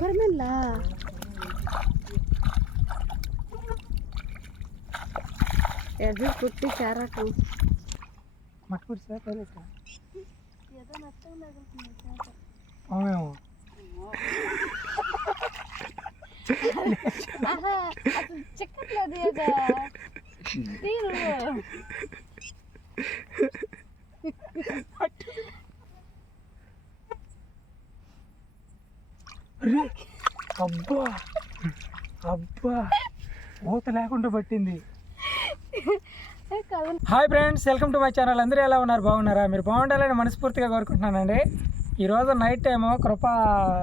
కొరమెల్ల ఎది కుట్టి చారాకు మట్టుకుడు సార్ పర్లేదు ఏదో నష్టం తగులుతుంది చేప. అవునేమో ఆహా, అసలు చిక్కట్లేదు ఏదో తీరు అరే అబ్బా. అబ్బా. మూత లేకుండా పట్టింది. Hi friends welcome to my channel. అందరూ ఎలా ఉన్నారు? బాగున్నారా? మీరు బాగుండాలని మనస్ఫూర్తిగా కోరుకుంటున్నానండి. ఈరోజు నైట్ ఏమో కృప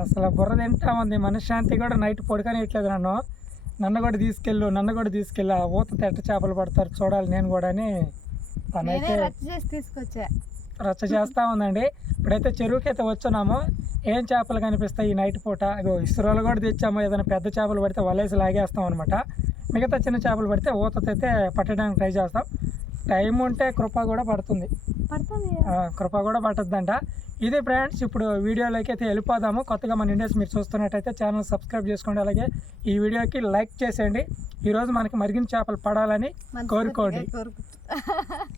అసలు బుర్ర తింటా ఉంది. మనశ్శాంతి కూడా నైట్ పడుకోనిట్లేదు నన్ను. నన్ను కూడా తీసుకెళ్ళు నన్ను కూడా తీసుకెళ్ళి. ఊత తెట్ట చేపలు పడతారు చూడాలి నేను కూడా అని తనైతే తీసుకొచ్చా. రచ్చ చేస్తూ ఉందండి. ఇప్పుడైతే చెరువుకి అయితే వచ్చున్నాము. ఏం చేపలు కనిపిస్తాయి ఈ నైట్ పూట? ఇగో ఇసురాలు కూడా తెచ్చాము. ఏదైనా పెద్ద చేపలు పడితే వలేసి లాగేస్తాం అనమాట మిగతా చిన్న చేపలు పడితే ఊతతైతే పట్టడానికి ట్రై చేస్తాం. టైం ఉంటే కృప కూడా పడుతుంది. కృప కూడా పట్టద్దంట ఇది ఫ్రెండ్స్ ఇప్పుడు వీడియోలోకి అయితే వెళ్ళిపోదాము. కొత్తగా మన ఇండియాస్ మీరు చూస్తున్నట్టయితే ఛానల్ సబ్స్క్రైబ్ చేసుకోండి. అలాగే ఈ వీడియోకి లైక్ చేసేయండి. ఈరోజు మనకి మరిగిన చేపలు పడాలని కోరుకోండి.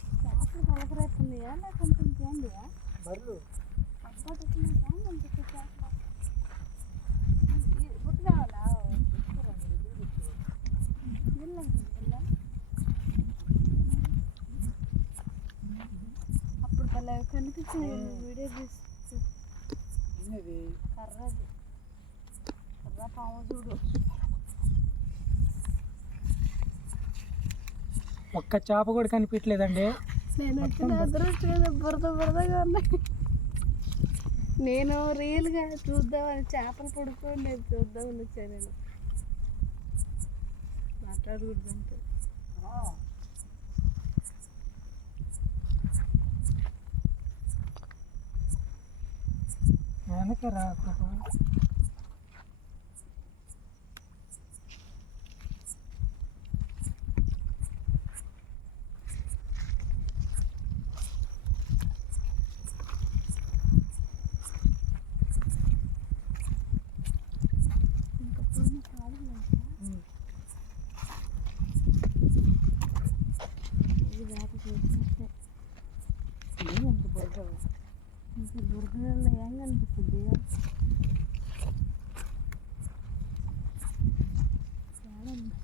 అప్పుడు భలే కనిపించింది వీడియో తీసి కర్రది కర్ర పాము చూడు ఒక్క చేప కూడా కనిపించలేదండి. నేను వచ్చిన అదృష్టం బురద బురదగా ఉన్నాయి నేను రియల్గా చూద్దామని చేపలు పడుకోండి చూద్దామని వచ్చాను నేను. మాట్లాడకూడదు అంటే వెనక రా కృప ఇంకా పోయిన కాదు ఇది వేట చేసినట్టే ఏమంత బురద ఇంకా బురదలో ఏం కనిపిస్తుంది ఏడుంది?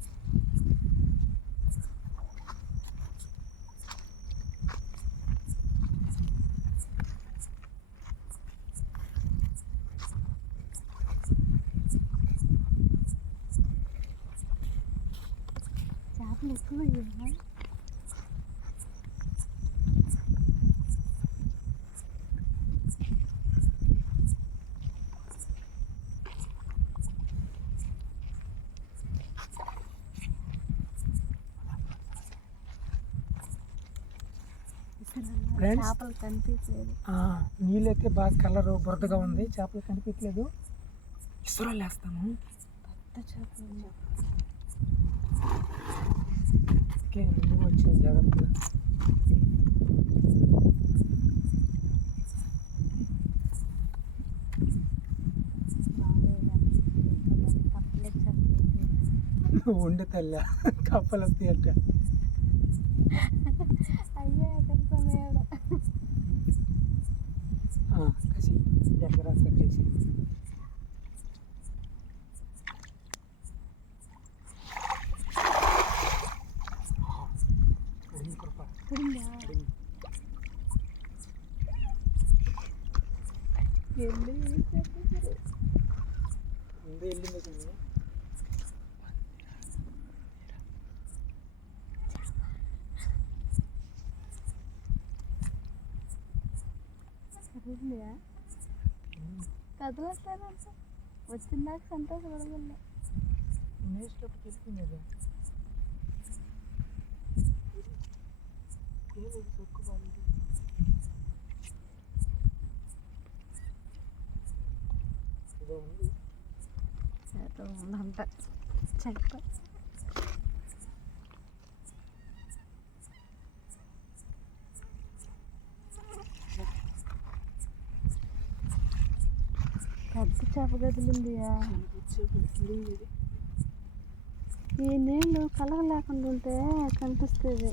చేపలు ఎక్కువ అయ్యాయా? ఆ, నీళ్ళైతే బాగా కలర్ బురదగా ఉంది. చేపలు కనిపించలేదు. చేపలు ఉన్నాయి. ఓకే ముందు వచ్చే చెప్పలేదు ఉండే తల్ల. కప్పలు వస్తాయి అంట అయ్యే ఎక్కడుతున్నాడు ఆ, కసి ఎక్కడ కట్టేసి కడిగి కృప కడిగి. వెళ్ళి చెప్పారు ముందే వెళ్ళింది కానీ కదిలిందా కదలట్లేదు వచ్చిందాక సంతోషపడగల నేసేటప్పుడు తెలిసింది అది ఏది సొక్కు బాలేదు ఇదో ఉంది చేత ఉందంట. చెక్క పెద్ద చేప ఉంది ఈ నీళ్ళు కలగ లేకుండా ఉంటే కనిపిస్తుంది.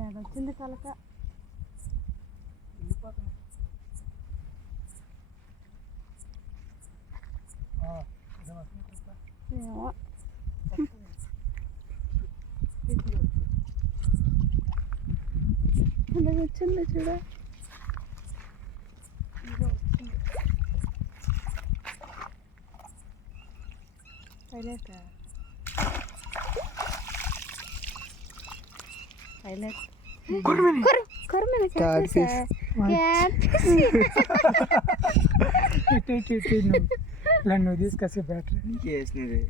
ఏదొచ్చింది కలక ఏమో అలాగ వచ్చింది చూడ పైలట్ పైలట్ కొరమైన. ఇటు ఇటు తీసుకొస్తే బెటర్ చేసినది.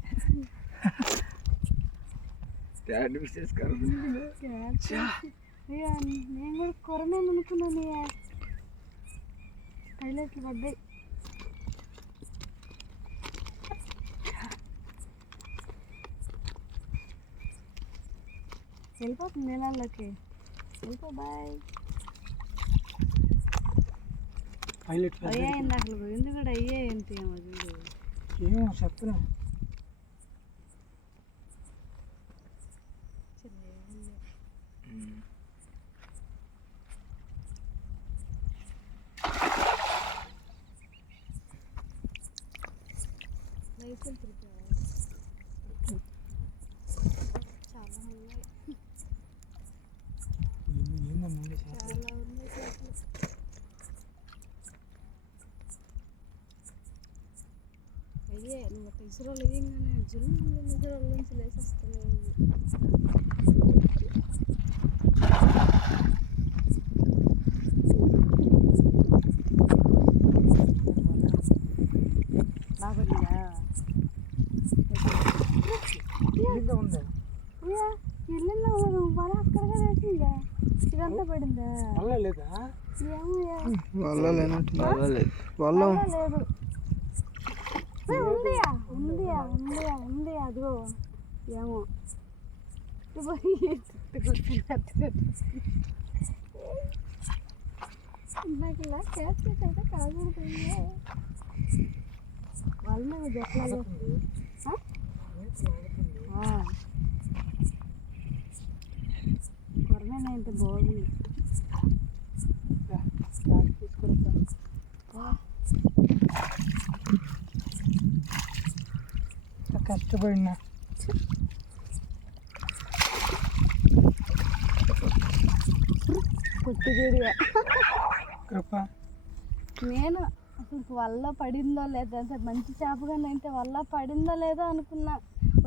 స్టాండ్ బిజినెస్ అయ్యా నేను కూడా కొరమేను అనుకున్నాను పైలట్లు పడ్డాయి. వెళ్ళిపోతుంది నీళ్ళలోకి బాయ్ పైలట్ పోయింది కూడా అయ్యే ఏంటి ఏమో చెప్తున్నా లైసెన్స్ తిరిగావా? చాలా ఉన్నాయి ఏందో ముందే చేస్తా. చాలా ఉన్నాయి చేపలు అయ్యే నువ్వు ఒక ఇసురోలు వేయంగానే జుల్లు ఇసురోల నుంచి ఇదంతా పడిందా? వల్ల లేనట్టు వల్ల లేదు. ఉందియా? ఉందియా ఉందియా ఉంది అదిగో. ఏమో. నాకు ఇలా క్యాచ్ అయితే కాకూడదు వాళ్ళ మీద ఎట్లా కొరమైన ఇంత బాగుంది తీసుకురా కష్టపడినా. కృప. నేను అసలు వల్ల పడిందో లేదో అంటే మంచి చేపగానే అయితే వల్ల పడిందో లేదో అనుకున్నా.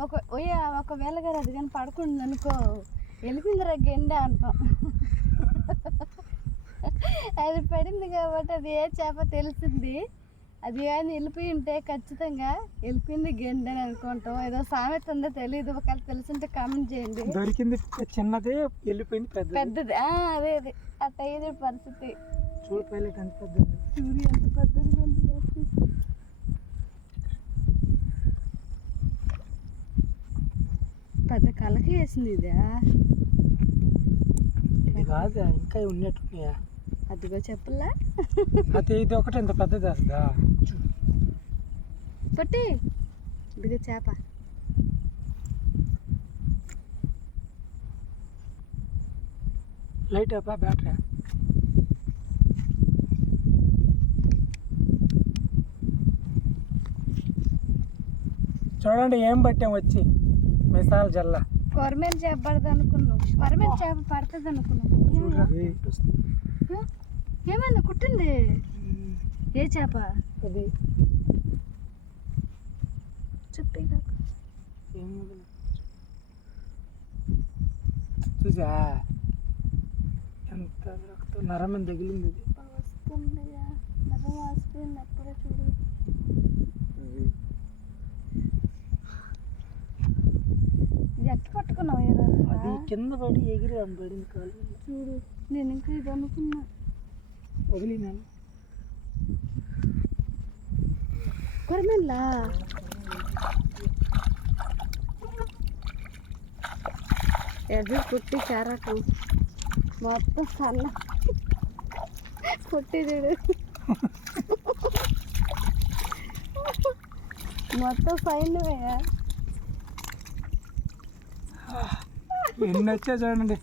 ఒక ఓయ ఒకవేళ గారు అది కానీ పడకుండా అనుకో వెళ్ళిపోయిందిరా గెండ అంటాం. అది పడింది కాబట్టి అది ఏ చేప తెలిసింది? అది కానీ వెళ్ళిపోయి ఉంటే ఖచ్చితంగా వెళ్ళిపోయింది గెండ అని అనుకుంటాం. ఏదో సామెత ఉందో తెలియదు ఒకవేళ తెలిసింటే కామెంట్ చేయండి. దొరికింది చిన్నదే వెళ్ళిపోయింది పెద్దది. పెద్దది. అదే అదే. అట్ట ఇది పరిస్థితి. చూడు పైలట్ ఎంత పెద్దది. చూడు ఎంత చేప. పెద్ద కలకి వేసింది ఇదా. ఇది కాదు ఇంకా ఉన్నట్టున్నాయా? అదిగో చెప్పులా. అయితే ఇది ఒకటి ఇంత పెద్దది వస్తుందా పట్టి. ఇదిగో చేప. లైట్ అప్ప బ్యాటరీ చూడండి ఏం పట్టాం వచ్చి? మిసాల్ జల్ల. కొరమేలు చేప పడదు అనుకున్నాం కొరమేలు చేప పడుతుంది అనుకున్నాం? ఏమైంది? కుట్టింది. ఏ చేప? అది. చూసా? ఎంత రక్తం నరమని తగిలింది వస్తుంది వాసిపోయింది అప్పుడే చూడు. ఎట్ట పట్టుకున్నావు అది కింద పడి ఎగిరి పడింది కాలు. చూడు నేను ఇంకా ఇది అనుకున్నా. వదిలినాను. కొరమల్లా? ఎర్రి పుట్టి చారకం. మొత్తం సన్న. పుట్టి చూడు. మొత్తం పైన ఎన్ని వచ్చా చూడండి.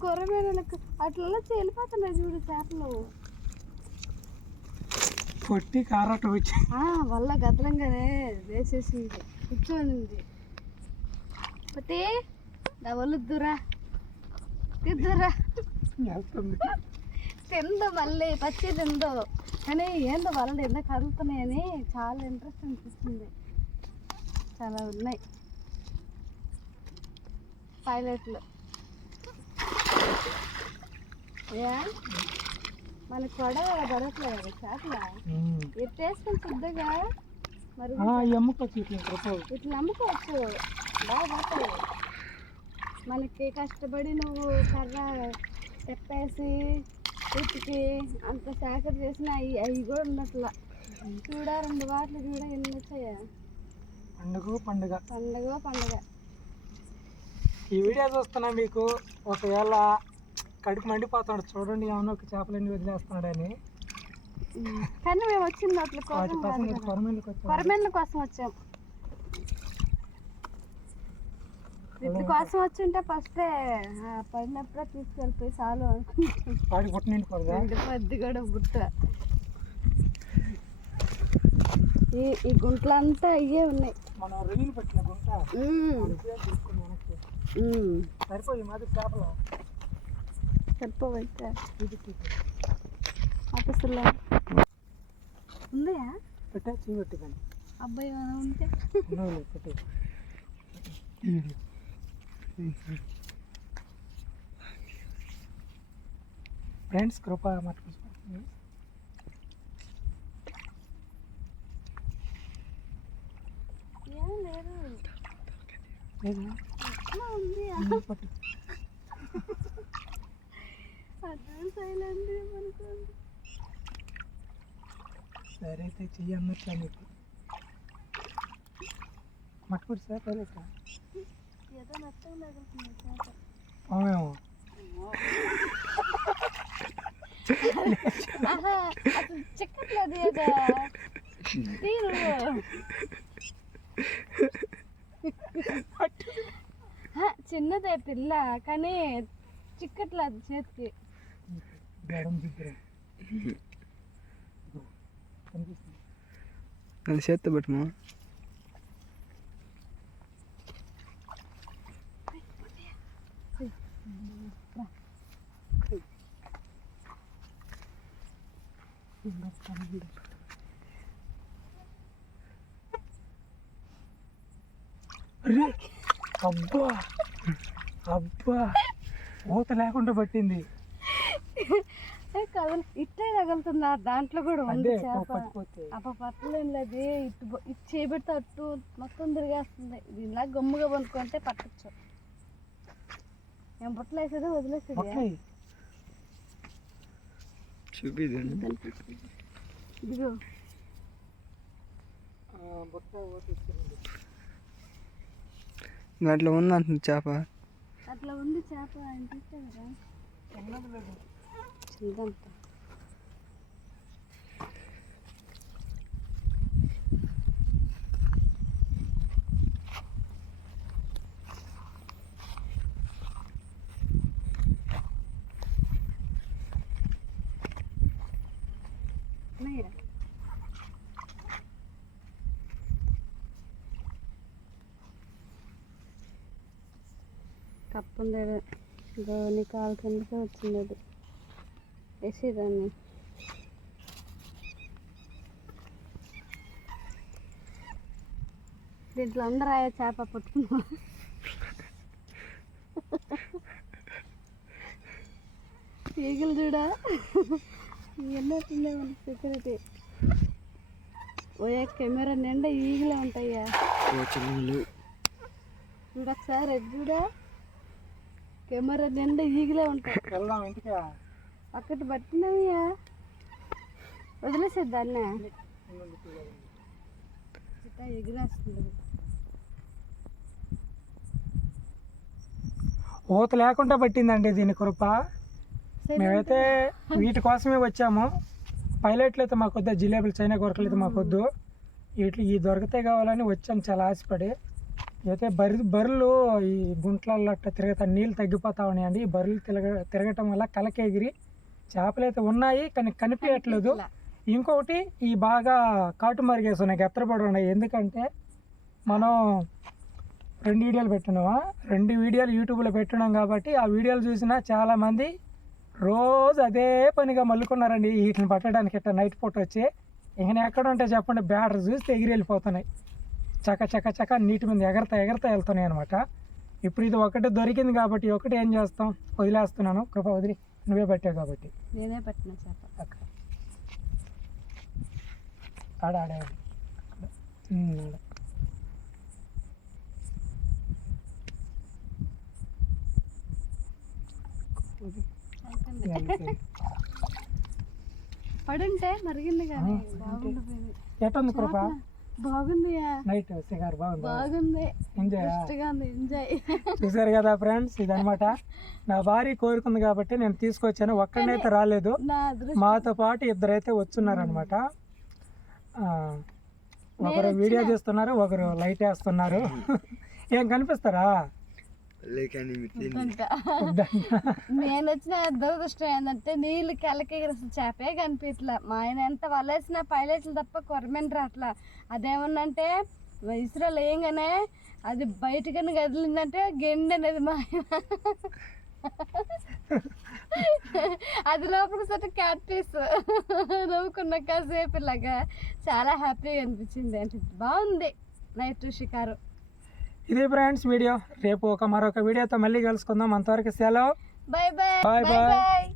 కొరమేనలకు అట్లా వెళ్ళిపోతున్నాయి చూడు చేపలు. పొట్టి కారట వచ్చి. వల్ల గదలంగానే వేసేసింది. కూర్చోనింది. పట్టి నా ఒళ్ళు దురా. తిద్దురా తిందో మళ్ళీ పచ్చి తిందో. కానీ ఏందో వలలు ఎందుకు కదులుతున్నాయని చాలా ఇంట్రెస్ట్ అనిపిస్తుంది. చాలా ఉన్నాయి. పైలట్లు ఏ మనకి కూడా దొరకలేదు చేపల. ఎత్తేసుకొని శుద్ధంగా మరి అమ్ముకోవచ్చు ఇట్లా నమ్ముకోవచ్చు బాగా పడతాయి. మనకి కష్టపడి నువ్వు కర్ర తెప్పేసి ఉతికి అంత సేకర చేసిన అవి అవి కూడా ఉన్నట్ల చూడ రెండు వాటిలు చూడ ఎన్ని వచ్చాయా? పండుగ పండుగ. పండగ పండగ. ఈ వీడియో చూస్తున్నా మీకు ఒకవేళ కడుపు మండిపోతాడు. చూడండి ఏమన్నా ఒక చేపలన్నీ వదిలేస్తున్నాడని. కానీ మేము వచ్చింది అట్లా కొరమేళ్ళ కోసం వచ్చాం. వీటి కోసం వచ్చింటే ఫస్టే ఆ, పడినప్పుడే తీసుకెళ్ళిపోయి చాలు అనుకుంటాం వాడి పుట్టి నిండిపోదా పద్ది కూడా గుట్ట ఈ ఈ గుంట్లంతా అయ్యే ఉన్నాయి. మనం రొయ్యలు పెట్టిన గుంట. సరిపోయి ఈ మాదిరి చేపలు. సరిపోవైతే. ఆఫీసులో. ఉందా పెట్టే అబ్బాయి ఏమైనా ఉంటే. ఫ్రెండ్స్ కృప ఏం లేదు. లేదా? పట్టు అర్థం సైలెంట్ అనుకోండి సరే అయితే చెయ్యి అన్నట్లా నీకు మట్టుకుడు సార్ పర్లేదు ఏదో నష్టం తగులుతుంది చేత అవునేమో ఆహా అసలు చిక్కట్లేదు ఏదో తీరు హా, చిన్నదే పిల్ల కానీ చిక్కట్లేదు చేతికి గడం దగ్గర కనిపిస్తుంది అది చేత్తో పెట్టమా? అరే! అబ్బా! అబ్బా! ఊత లేకుండా పట్టింది. కదలు ఇట్టే తగులుతుంది. దాంట్లో కూడా ఉంది అదే చేప. అప్ప పట్టలేం లేదు ఇటు ఇటు చేయబెడితే అట్టు మొత్తం తిరిగేస్తుంది. దీనిలా గమ్ముగా పనుకుంటే పట్టచ్చు. ఏం బుట్టలు వేసేది వదిలేసేది? చూపిదండి. ఇదిగో. బుట్ట ఓటిస్తుంది దాంట్లో ఉందంటుంది చేప. అట్లా ఉంది చేప ఆయన తీస్తే కదా. ఇదంతా లేదు చిన్నదంతా ఉన్నాయా? కాలు కిందకే వచ్చింది అది వేసేదాన్ని దీంట్లో అందరూ ఆయా చేప పట్టుకున్నా ఈగలు చూడా. ఎన్నట్టుండే మన సెక్యూరిటీ ఓయా కెమెరా నిండా ఈగలే ఉంటాయా? ఇంకొకసారి చూడా. కెమెరా నిండా ఈగలే ఉంటాయి. వెళ్దాం ఇంటికి? అక్కటి పట్టినవియా వదిలేసేద్దాన్నే ఎగిరేస్తుంది. ఊత లేకుండా పట్టిందండి దీని కృప. మేమైతే వీటి కోసమే వచ్చాము. పైలట్లు అయితే మాకు వద్దు జిలేబులు చైనా కొరకలు అయితే మాకు వద్దు. వీటి ఈ దొరికితే కావాలని వచ్చాం చాలా ఆశపడి. అయితే బర్రె బర్రెలు ఈ గుంట్లల్లో అట్ట తిరగతా నీళ్ళు తగ్గిపోతా ఉన్నాయండి. ఈ బర్రెలు తిరగ తిరగటం వల్ల కలకెగిరి చేపలు అయితే ఉన్నాయి కానీ కనిపించట్లేదు. ఇంకొకటి ఈ బాగా కాటు మరిగేసి ఉన్నాయి గెత్తరపడి ఉన్నాయి ఎందుకంటే మనం రెండు వీడియోలు పెట్టినామా? రెండు వీడియోలు యూట్యూబ్లో పెట్టినాం కాబట్టి ఆ వీడియోలు చూసిన చాలామంది రోజు అదే పనిగా మల్లుకున్నారండి. వీటిని పట్టడానికి ఇట్లా నైట్ పూట వచ్చి? ఇంక ఎక్కడ ఉంటే చెప్పండి బ్యాటర్ చూస్తే ఎగిరి వెళ్ళిపోతున్నాయి చక చక చక నీటి మీద ఎగరతా ఎగరతా వెళ్తున్నాయి అనమాట ఇప్పుడు ఇది ఒకటి దొరికింది కాబట్టి ఒకటి ఏం చేస్తాం? వదిలేస్తున్నాను. కృప వదిలి. నువ్వే పట్టావు కాబట్టి. నేనే పట్టిన చేప. అక్కడ ఆడ ఆడే ఉమ్, ఆడ. అయిపోయింది. పడుంటే మరిగింది కానీ బాగుండిపోయింది. ఎట్టుంది కృప? బాగుంది నైట్ సిగార్ బాగుంది. బాగుంది. Enjoy enjoy. చూసారు కదా ఫ్రెండ్స్ ఇదనమాట నా భార్య కోరుకుంది కాబట్టి నేను తీసుకొచ్చాను. ఒక్కడినైతే రాలేదు. మాతో పాటు ఇద్దరైతే వచ్చున్నారనమాట ఒకరు వీడియో తీస్తున్నారు ఒకరు లైట్ వేస్తున్నారు. ఏం కనిపిస్తారా? నేను వచ్చిన దురదృష్టం ఏంటంటే నీళ్ళు కెలకెగిరిసిన చేపే కనిపించలే. మా ఆయన ఎంత వలేసిన పైలట్లు తప్ప కొరమని రాట్లా. అదేమన్నంటే ఇసురాలు వేయంగానే అది బయటకని కదిలిందంటే గెండి అనేది మా ఆయన. అది లోపల సట క్యాట్ పీస్ నవ్వుకున్న కాసేపు ఇలాగా చాలా హ్యాపీగా అనిపించింది. అంటే బాగుంది. నైట్ షికారు. ఇది ఫ్రెండ్స్ వీడియో. రేపు ఒక మరొక వీడియోతో మళ్ళీ కలుసుకుందాం. అంతవరకు సెలవు. Bye bye bye. బాయ్